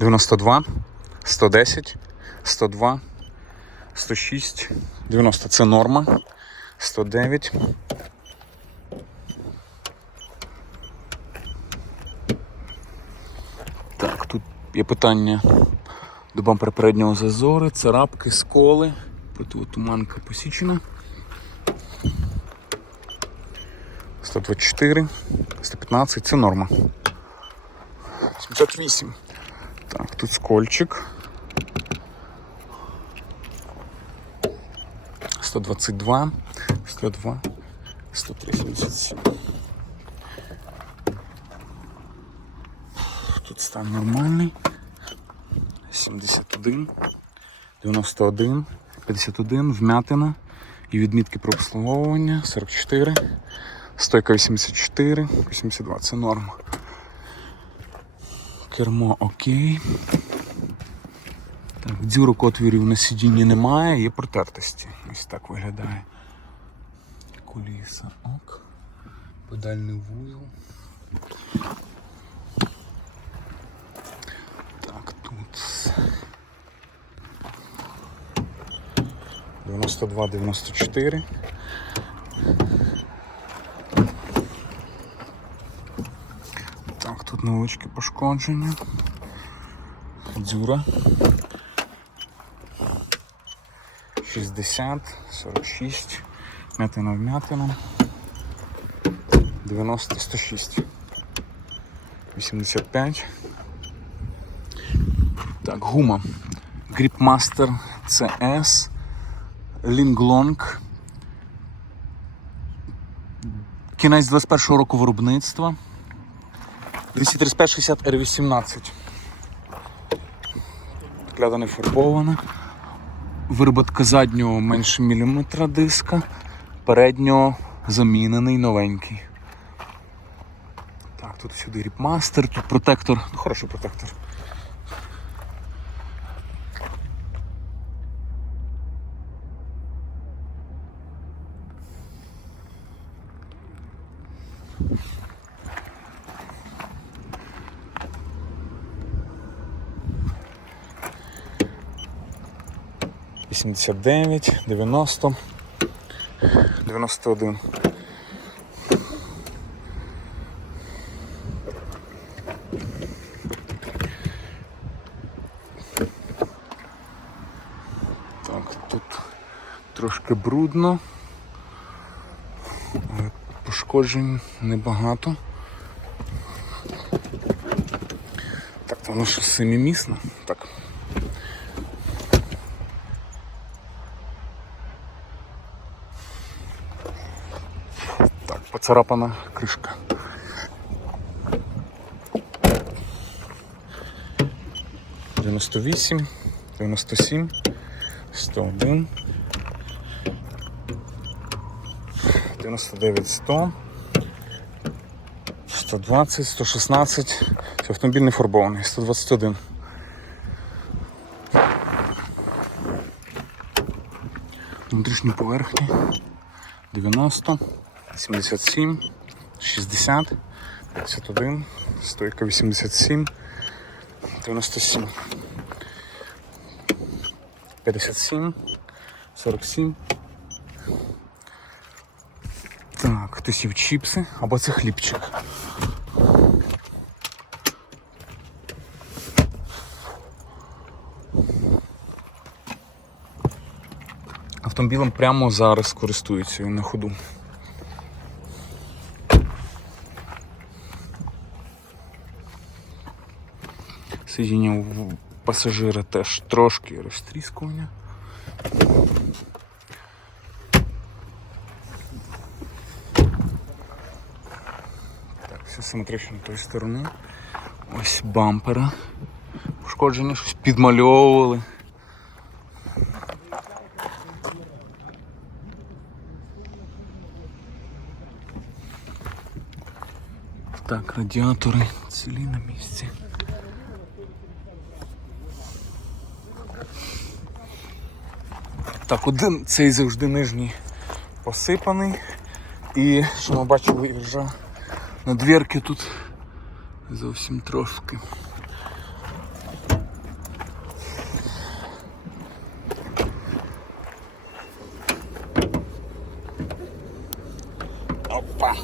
92, 110, 102, 106, 90 це норма, 109. Так, тут є питання до бампера переднього зазору, царапки, сколи, противотуманка посічена. 124, 115, це норма. 78. Так, тут скольчик. 122, 102, 103, 77. Тут стан нормальний. 71, 91, 51, вмятина і відмітки про обслуговування 44, стойка 84, 82, це норма. Кермо окей. Так, дзюрок отвірів на сидінні немає, є протертості. Ось так виглядає. Куліса ок. Педальний вузол. Так, тут 92, 94. Так, тут невеличке пошкодження. Дзюра. 60, 46, м'ятина вмятина. 90, 106. 85. Так, гума. Gripmaster CS. Linglong. Кінець 21-го року виробництва. 235 60 R18. Кляда не фарбована. Вироботка заднього менше міліметра диска, переднього замінений новенький. Так, тут сюди ріпмастер, тут протектор. Ну, хороший протектор. Вісімдесят дев'ять, дев'яносто, дев'яносто один. Так, тут трошки брудно. але Пошкоджень небагато. Так, то воно що семимісно. Так. Так, поцарапана кришка. Дев'яносто вісім, дев'яносто сім, сто один, дев'яносто дев'ять, сто, сто двадцять, сто шістнадцять. Автомобіль не фарбований, 121. Внутрішні поверхні 90, 77, 60, 51, стойка 87, 97, 57, 47. Так, хтось їв чіпси або це хлібчик. Автомобілем прямо зараз користуються на ходу. Сидіння пасажира теж трошки розтріскування. Так, все симетрично з тої сторони. Ось бампера. Пошкодження щось підмальовували. Так, радіатори цілі на місці. Так, один цей завжди нижній посипаний. І що ми бачили іржа на двірки тут зовсім трошки. Опа!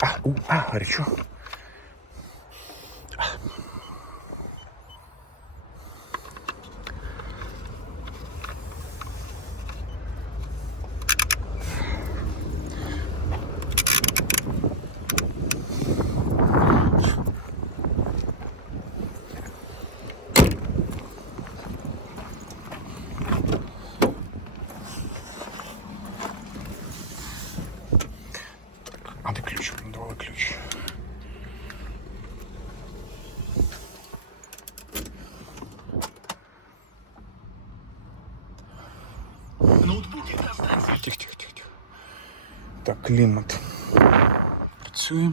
А, у, а, горячо. А Тихо, тихо, тихо, тихо. Так, клімат. Працює.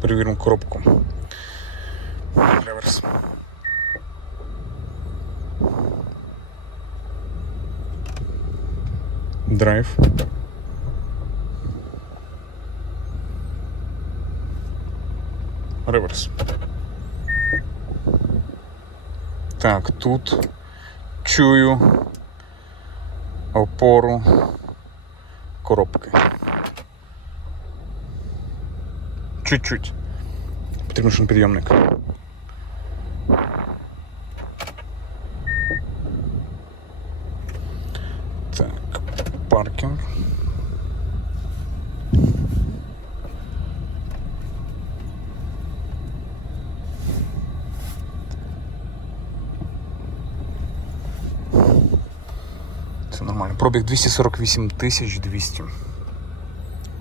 Перевіримо коробку. Реверс. Драйв. Реверс. Так, тут чую опору коробки. Чуть-чуть. Потрібен шумопідйомник. Так, паркінг. Це нормально. Пробіг 248 тисяч 200.